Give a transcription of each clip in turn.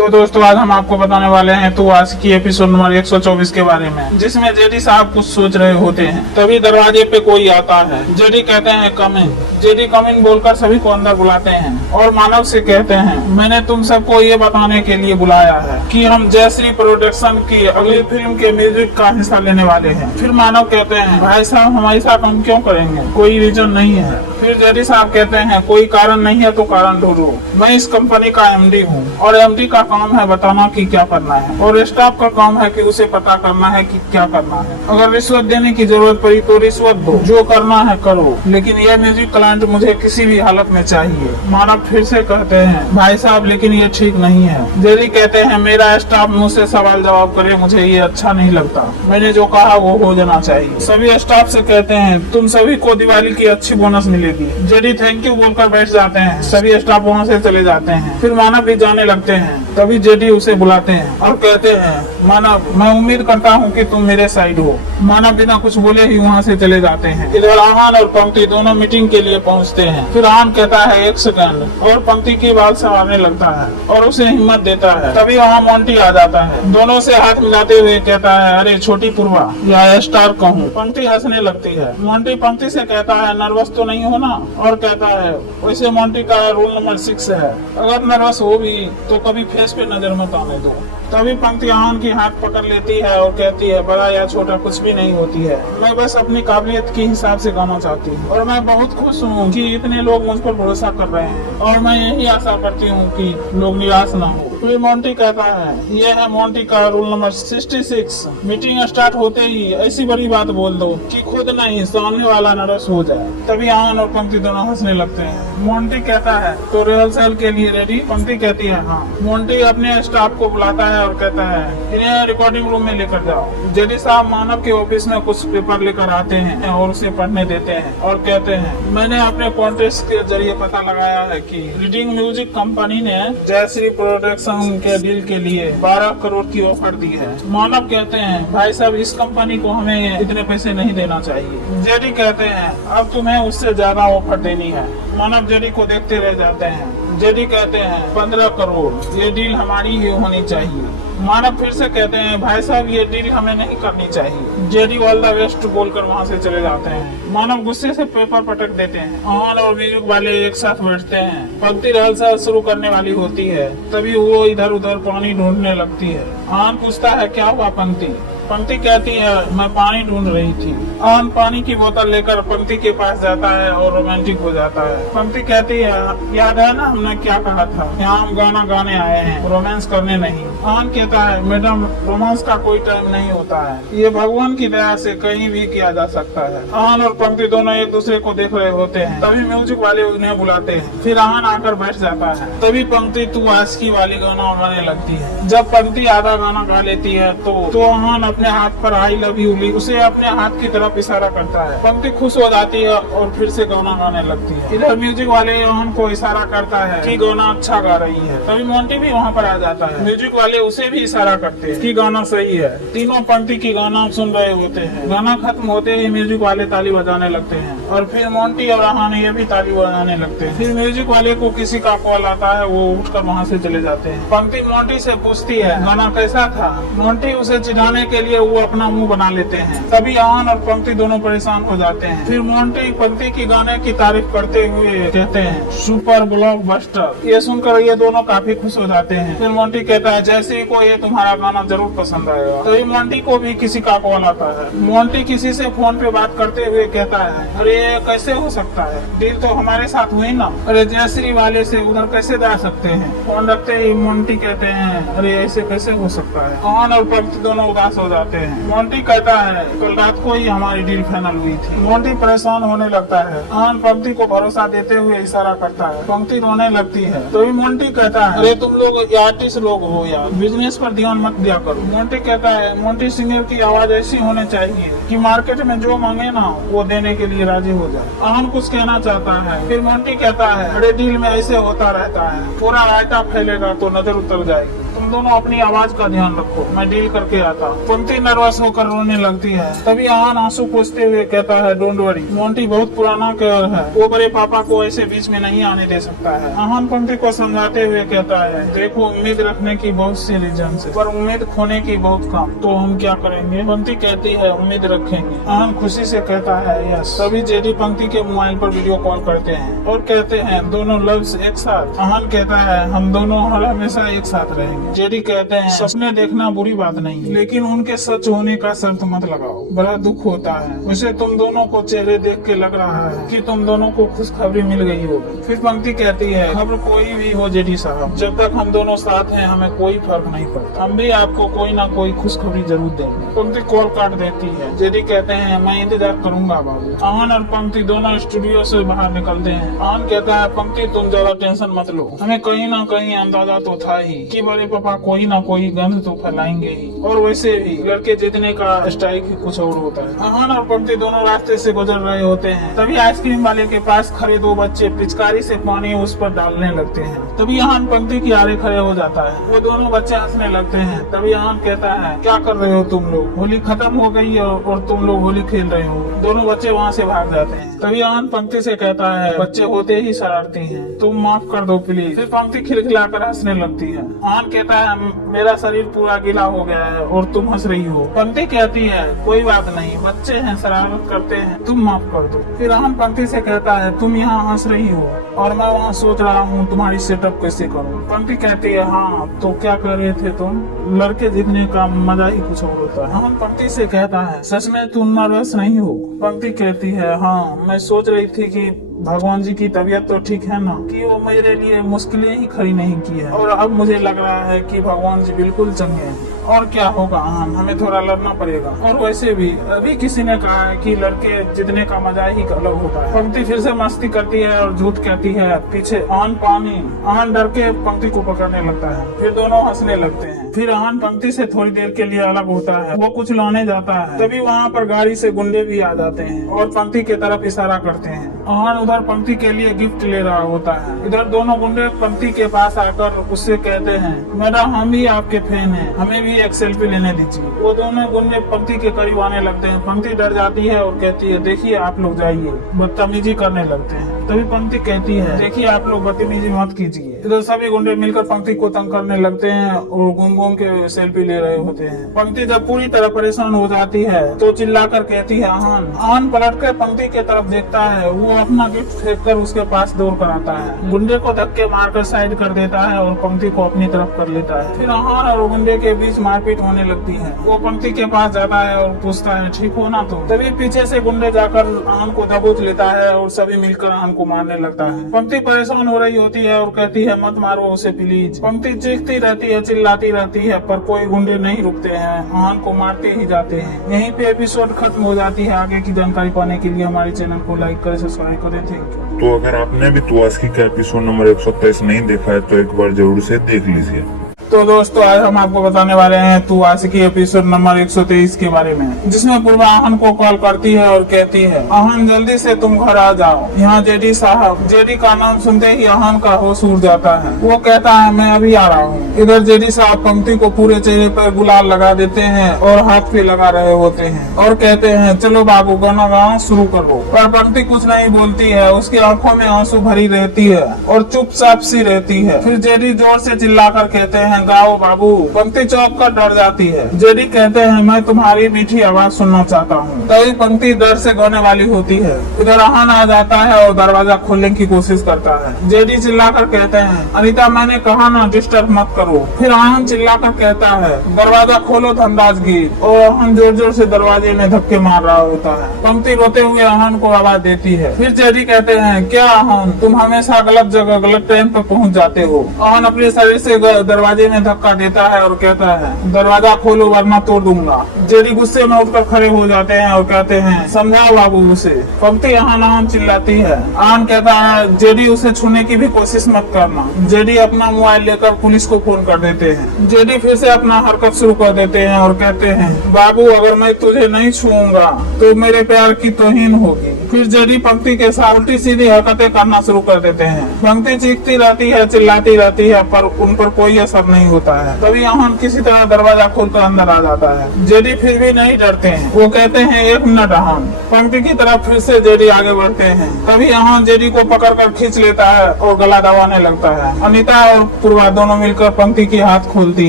तो दोस्तों आज हम आपको बताने वाले हैं तो आज की एपिसोड नंबर 124 के बारे में, जिसमें जेडी साहब कुछ सोच रहे होते हैं। तभी दरवाजे पे कोई आता है। जेडी कहते हैं कम इन। जेडी कम इन बोलकर सभी को अंदर बुलाते हैं और मानव से कहते हैं मैंने तुम सबको ये बताने के लिए बुलाया है कि हम जयश्री प्रोडक्शन की अगली फिल्म के म्यूजिक का हिस्सा लेने वाले हैं। फिर मानव कहते हैं भाई साहब हमारे साथ हम क्यों करेंगे, कोई रीजन नहीं है। फिर जेडी साहब कहते हैं कोई कारण नहीं है तो कारण ढूंढो। मैं इस कंपनी का एमडी हूँ और एमडी का काम है बताना कि क्या करना है और स्टाफ का काम है कि उसे पता करना है कि क्या करना है। अगर रिश्वत देने की जरूरत पड़ी तो रिश्वत दो, जो करना है करो, लेकिन यह म्यूजिक क्लाइंट मुझे किसी भी हालत में चाहिए। मानव फिर से कहते हैं भाई साहब लेकिन ये ठीक नहीं है। जेडी कहते हैं मेरा स्टाफ मुझसे सवाल जवाब करे, मुझे ये अच्छा नहीं लगता। मैंने जो कहा वो हो जाना चाहिए। सभी स्टाफ से कहते हैं तुम सभी को दिवाली की अच्छी बोनस मिलेगी। जेडी थैंक यू बोलकर बैठ जाते हैं। सभी स्टाफ वहाँ से चले जाते हैं। फिर मानव भी जाने लगते हैं। तभी जेडी उसे बुलाते हैं और कहते हैं मानव मैं उम्मीद करता हूँ कि तुम मेरे साइड हो। मानव बिना कुछ बोले ही वहाँ से चले जाते हैं। इधर आहान और पंक्ति दोनों मीटिंग के लिए पहुँचते हैं। फिर आहान कहता है एक सेकंड और पंक्ति की बात संवारने लगता है और उसे हिम्मत देता है। तभी वहाँ मोंटी आ जाता है। दोनों से हाथ मिलाते हुए कहता है अरे छोटी पूर्वा या स्टार कहूँ। पंक्ति हंसने लगती है। मोंटी पंक्ति से कहता है नर्वस तो नहीं हो ना, और कहता है वैसे मोंटी का रूल नंबर 6 है, अगर नर्वस हो भी तो कभी फेस पे नजर मत आने दो। तभी पंक्ति आहान की हाथ पकड़ लेती है और कहती है बड़ा या छोटा कुछ भी नहीं होती है, मैं बस अपनी काबिलियत के हिसाब से गाना चाहती हूँ और मैं बहुत खुश हूँ कि इतने लोग मुझ पर भरोसा कर रहे हैं और मैं यही आशा करती हूँ कि लोग निराश ना हो। फिर मोंटी कहता है ये है मोंटी का रूल नंबर 66। मीटिंग स्टार्ट होते ही ऐसी बड़ी बात बोल दो कि खुद नहीं सामने वाला नर्वस हो जाए। तभी आहान और पंक्ति दोनों हंसने लगते हैं। मोंटी कहता है तो रिहर्सल के लिए रेडी? पंक्ति कहती है हाँ। मोंटी अपने स्टाफ को बुलाता है और कहता है इन्हें रिकॉर्डिंग रूम में लेकर जाओ। जेडी साहब मानव के ऑफिस में कुछ पेपर लेकर आते हैं और उसे पढ़ने देते हैं और कहते हैं मैंने अपने कॉन्टेस्ट के जरिए पता लगाया है कि रीडिंग म्यूजिक कंपनी ने जयश्री प्रोडक्शन के डील के लिए 12 करोड़ की ऑफर दी है। मानव कहते हैं भाई साहब इस कंपनी को हमें इतने पैसे नहीं देना चाहिए। जेडी कहते हैं अब तुम्हें उससे ज्यादा ऑफर देनी है। मानव जेडी को देखते रह जाते हैं। जेडी कहते हैं 15 करोड़, ये डील हमारी ही होनी चाहिए। मानव फिर से कहते हैं भाई साहब ये डील हमें नहीं करनी चाहिए। जेडी ऑल द बेस्ट बोलकर वहाँ से चले जाते हैं। मानव गुस्से से पेपर पटक देते हैं। आहान और म्यूजिक वाले एक साथ बैठते हैं। पंक्ति रिहर्सल शुरू करने वाली होती है। तभी वो इधर उधर पानी ढूंढने लगती है। आहान पूछता है क्या हुआ पंक्ति? पंक्ति कहती है मैं पानी ढूंढ रही थी। आहान पानी की बोतल लेकर पंक्ति के पास जाता है और रोमांटिक हो जाता है। पंक्ति कहती है याद है ना हमने क्या कहा था, यहाँ हम गाना गाने आए हैं, रोमांस करने नहीं। आहान कहता है मैडम रोमांस का कोई टाइम नहीं होता है, ये भगवान की दया से कहीं भी किया जा सकता है। आहान और पंक्ति दोनों एक दूसरे को देख रहे होते हैं। तभी म्यूजिक वाले उन्हें बुलाते हैं। फिर आहान आकर बैठ जाता है। तभी पंक्ति तू आशिकी वाली गाना गाने लगती है। जब पंक्ति आधा गाना गा लेती है तो आहान अपने हाथ पर आई लव यू उसे अपने हाथ की तरफ इशारा करता है। पंक्ति खुश हो जाती है और फिर से गाना गाने लगती है। इधर म्यूजिक वाले आहान को इशारा करता है कि गाना अच्छा गा रही है। तभी मोंटी भी वहाँ पर आ जाता है। म्यूजिक वाले उसे भी इशारा करते हैं कि गाना सही है। तीनों पंक्ति की गाना सुन रहे होते हैं। गाना खत्म होते ही म्यूजिक वाले ताली बजाने लगते हैं और फिर मोंटी और आहान ये भी ताली बजाने लगते हैं। फिर म्यूजिक वाले को किसी का कॉल आता है, वो उठकर वहाँ से चले जाते हैं। पंक्ति मोंटी से पूछती है गाना कैसा था? मोंटी उसे चिढ़ाने के लिए वो अपना मुंह बना लेते हैं। तभी आहान और पंक्ति दोनों परेशान हो जाते हैं। फिर मोंटी पंक्ति की गाने की तारीफ करते हुए कहते हैं सुपर ब्लॉकबस्टर। ये सुनकर ये दोनों काफी खुश हो जाते हैं। फिर मोंटी कहता है जैसे को ये तुम्हारा गाना जरूर पसंद आएगा। तभी मोंटी को भी किसी का कॉल आता है। मोंटी किसी से फोन पे बात करते हुए कहता है अरे ये कैसे हो सकता है, डील तो हमारे साथ हुई ना। अरे जयश्री वाले से उधर कैसे जा सकते हैं? फोन रखते ही मोंटी कहते हैं अरे ऐसे कैसे हो सकता है। आहान और पंक्ति दोनों उदास हो जाते हैं। मोंटी कहता है कल रात को ही हमारी डील फाइनल हुई थी। मोंटी परेशान होने लगता है। आहान पंक्ति को भरोसा देते हुए इशारा करता है। पंक्ति रोने लगती है। तो भी मोंटी कहता है अरे तुम लोग आर्टिस्ट लोग हो यार, बिजनेस पर ध्यान मत दिया करो। मोंटी कहता है मोंटी सिंगर की आवाज ऐसी होनी चाहिए कि मार्केट में जो मांगे ना वो देने के लिए राजी हो जाए। आहान कुछ कहना चाहता है। फिर मोंटी कहता है अरे डील में ऐसे होता रहता है, पूरा आयटा फैलेगा तो नजर उतर जाएगी, तुम तुम दोनों अपनी आवाज का ध्यान रखो, मैं डील करके आता। पंक्ति नर्वस होकर रोने लगती है। तभी आहान आंसू पोंछते हुए कहता है, डोंट वरी, मोंटी बहुत पुराना केयर है, वो बड़े पापा को ऐसे बीच में नहीं आने दे सकता है। आहान पंक्ति को समझाते हुए कहता है, देखो उम्मीद रखने की बहुत सी रीजन है, पर उम्मीद खोने की बहुत कम, तो हम क्या करेंगे? पंक्ति कहती है, उम्मीद रखेंगे। आहान खुशी से कहता है, यस। तभी जेडी पंक्ति के मोबाइल पर वीडियो कॉल करते हैं और कहते हैं, दोनों लव्स एक साथ। आहान कहता है, हम दोनों हर हमेशा एक साथ रहेंगे। जेडी कहते हैं, सपने देखना बुरी बात नहीं, लेकिन उनके सच होने का शर्त मत लगाओ, बड़ा दुख होता है। उसे तुम दोनों को चेहरे देख के लग रहा है कि तुम दोनों को खुशखबरी मिल गई होगी। फिर पंक्ति कहती है, खबर कोई भी हो जेडी साहब, जब तक हम दोनों साथ हैं हमें कोई फर्क नहीं पड़ता, हम भी आपको कोई ना कोई खुशखबरी जरूर देंगे। पंक्ति कॉल काट देती है। जेडी कहते हैं, मैं इंतजार करूंगा बाबू। आहान और पंक्ति दोनों स्टूडियो से बाहर निकलते हैं। आहान कहता है, पंक्ति तुम ज्यादा टेंशन मत लो, हमें कहीं ना कहीं अंदाजा तो था ही कि बड़े पापा कोई ना कोई गंध तो फैलाएंगे ही, और वैसे भी लड़के जीतने का स्ट्राइक ही कुछ और होता है। आहान और पंक्ति दोनों रास्ते से गुजर रहे होते हैं। तभी आइसक्रीम वाले के पास खड़े दो बच्चे पिचकारी से पानी उस पर डालने लगते हैं। तभी आहान पंक्ति के आरे खड़े हो जाता है। वो दोनों बच्चे हंसने लगते हैं। तभी आहान कहता है, क्या कर रहे हो तुम लोग? होली खत्म हो गई है और तुम लोग होली खेल रहे हो। दोनों बच्चे वहाँ से भाग जाते हैं। तभी आहान पंक्ति से कहता है, बच्चे होते ही शरारती हैं, तुम माफ कर दो प्लीज। फिर पंक्ति खिलखिलाकर हंसने लगती है। आहान कहता है, मेरा शरीर पूरा गीला हो गया है और तुम हंस रही हो। पंक्ति कहती है, कोई बात नहीं, बच्चे हैं, शरारत करते हैं, तुम माफ कर दो। फिर आहान पंक्ति से कहता है, तुम यहाँ हंस रही हो और मैं वहाँ सोच रहा हूँ तुम्हारी सेटअप कैसे करूँ। पंक्ति कहती है, हाँ तो क्या कर रहे थे तुम? लड़के जीतने का मजा ही कुछ और होता है। आहान पंक्ति से कहता है, सच में तुम नर्वस नहीं हो? पंक्ति कहती है, हाँ मैं सोच रही थी कि भगवान जी की तबीयत तो ठीक है ना, कि वो मेरे लिए मुश्किलें ही खड़ी नहीं की है, और अब मुझे लग रहा है कि भगवान जी बिल्कुल चंगे हैं। और क्या होगा, हमें थोड़ा लड़ना पड़ेगा। और वैसे भी अभी किसी ने कहा है कि लड़के जीतने का मजा ही अलग होता है। पंक्ति फिर से मस्ती करती है और झूठ कहती है, पीछे आहान पानी। आहान डर के पंक्ति को पकड़ने लगता है। फिर दोनों हंसने लगते हैं। फिर आहान पंक्ति से थोड़ी देर के लिए अलग होता है। वो कुछ लाने जाता है। तभी वहाँ पर गाड़ी से गुंडे भी आ जाते हैं और पंक्ति की तरफ इशारा करते हैं। आहान उधर पंक्ति के लिए गिफ्ट ले रहा होता है। इधर दोनों गुंडे पंक्ति के पास आकर उससे कहते हैं, मैडम हम भी आपके फैन हैं, हमें भी एक सेल्फी लेने दीजिए। वो दोनों गुंडे पंक्ति के करीब आने लगते हैं। पंक्ति डर जाती है और कहती है, देखिए आप लोग जाइए, बदतमीजी करने लगते हैं। तभी पंक्ति कहती है, देखिए आप लोग बदतमीजी मत कीजिए। इधर सभी गुंडे मिलकर पंक्ति को तंग करने लगते हैं और घूम घूम के सेल्फी ले रहे होते हैं। पंक्ति जब पूरी तरह परेशान हो जाती है तो चिल्लाकर कहती है, आहान। आहान पलट कर पंक्ति के तरफ देखता है। वो अपना गिफ्ट फेंक कर उसके पास दौड़ कर आता है। गुंडे को धक्के मारकर साइड कर देता है और पंक्ति को अपनी तरफ कर लेता है। फिर आहान और गुंडे के बीच मारपीट होने लगती है। वो पंक्ति के पास जाता है और पूछता है, ठीक हो ना तुम? तभी पीछे से गुंडे जाकर आहान को दबोच लेता है और सभी मिलकर आहान को मारने लगता है। पंक्ति परेशान हो रही होती है और कहती है, मत मारो उसे प्लीज। पंक्ति चीखती रहती है, चिल्लाती रहती है, पर कोई गुंडे नहीं रुकते हैं, आहान को मारते ही जाते हैं। यहीं पे एपिसोड खत्म हो जाती है। आगे की जानकारी पाने के लिए हमारे चैनल को लाइक करें, सब्सक्राइब करें। Thank you. तो अगर आपने अभी तुआस्की का एपिसोड नंबर 123 नहीं देखा है तो एक बार जरूर से देख लीजिए। तो दोस्तों आज हम आपको बताने वाले हैं तू आशिकी एपिसोड नंबर 123 के बारे में, जिसमें पूर्वा आहान को कॉल करती है और कहती है, आहान जल्दी से तुम घर आ जाओ, यहाँ जेडी साहब। जेडी का नाम सुनते ही आहान का होश उड़ जाता है। वो कहता है, मैं अभी आ रहा हूँ। इधर जेडी साहब पंक्ति को पूरे चेहरे पर गुलाल लगा देते हैं और हाथ पे लगा रहे होते हैं और कहते हैं, चलो बाबू गाना गाना शुरू करो। पर पंक्ति कुछ नहीं बोलती है। उसकी आंखों में आंसू भरी रहती है और चुपचाप सी रहती है। फिर जेडी जोर से चिल्लाकर कहते हैं, गाओ बाबू। पंक्ति चौंक कर डर जाती है। जेडी कहते हैं, मैं तुम्हारी मीठी आवाज सुनना चाहता हूँ। तभी पंक्ति डर से गाने वाली होती है। इधर आहान आ जाता है और दरवाजा खोलने की कोशिश करता है। जेडी चिल्लाकर कहते हैं, अनीता मैंने कहा ना डिस्टर्ब मत करो। फिर आहान चिल्लाकर कहता है, दरवाजा खोलो धनराजगीर। और आहान जोर जोर से दरवाजे में धक्के मार रहा होता है। पंक्ति रोते हुए आहान को आवाज देती है। फिर जेडी कहते हैं, क्या आहान तुम हमेशा गलत जगह गलत टाइम पर पहुँच जाते हो। आहान अपने शरीर से दरवाजे में धक्का देता है और कहता है, दरवाजा खोलो वरना तोड़ दूंगा। जेडी गुस्से में उठकर खड़े हो जाते हैं और कहते हैं, समझाओ बाबू उसे। पंक्ति आहान चिल्लाती है। आहान कहता है, जेडी उसे छूने की भी कोशिश मत करना। जेडी अपना मोबाइल लेकर पुलिस को फोन कर देते हैं। जेडी फिर से अपना हरकत शुरू कर देते हैं और कहते हैं, बाबू अगर मैं तुझे नहीं छूऊंगा तो मेरे प्यार की तौहीन होगी। फिर जेडी पंक्ति के साथ उल्टी सीधी हरकतें करना शुरू कर देते हैं। पंक्ति चीखती रहती है, चिल्लाती रहती है, पर उन पर कोई असर नहीं होता है। तभी अहान किसी तरह दरवाजा खोलकर अंदर आ जाता है। जेडी फिर भी नहीं डरते हैं। वो कहते हैं 1 मिनट अहान। पंक्ति की तरफ फिर से जेडी आगे बढ़ते हैं। तभी अहान जेडी को पकड़कर खींच लेता है और गला दबाने लगता है। अनीता और पूर्वा दोनों मिलकर पंक्ति की हाथ खोलती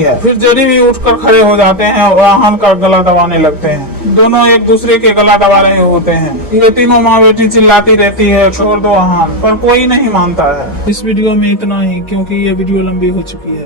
है। फिर जेडी भी उठकर खड़े हो जाते हैं और अहान का गला दबाने लगते हैं। दोनों एक दूसरे के गला दबा रहे होते हैं। ये तीनों माँ बेटी चिल्लाती रहती है, छोड़ दो अहान, पर कोई नहीं मानता है। इस वीडियो में इतना ही, क्योंकि ये वीडियो लंबी हो चुकी है।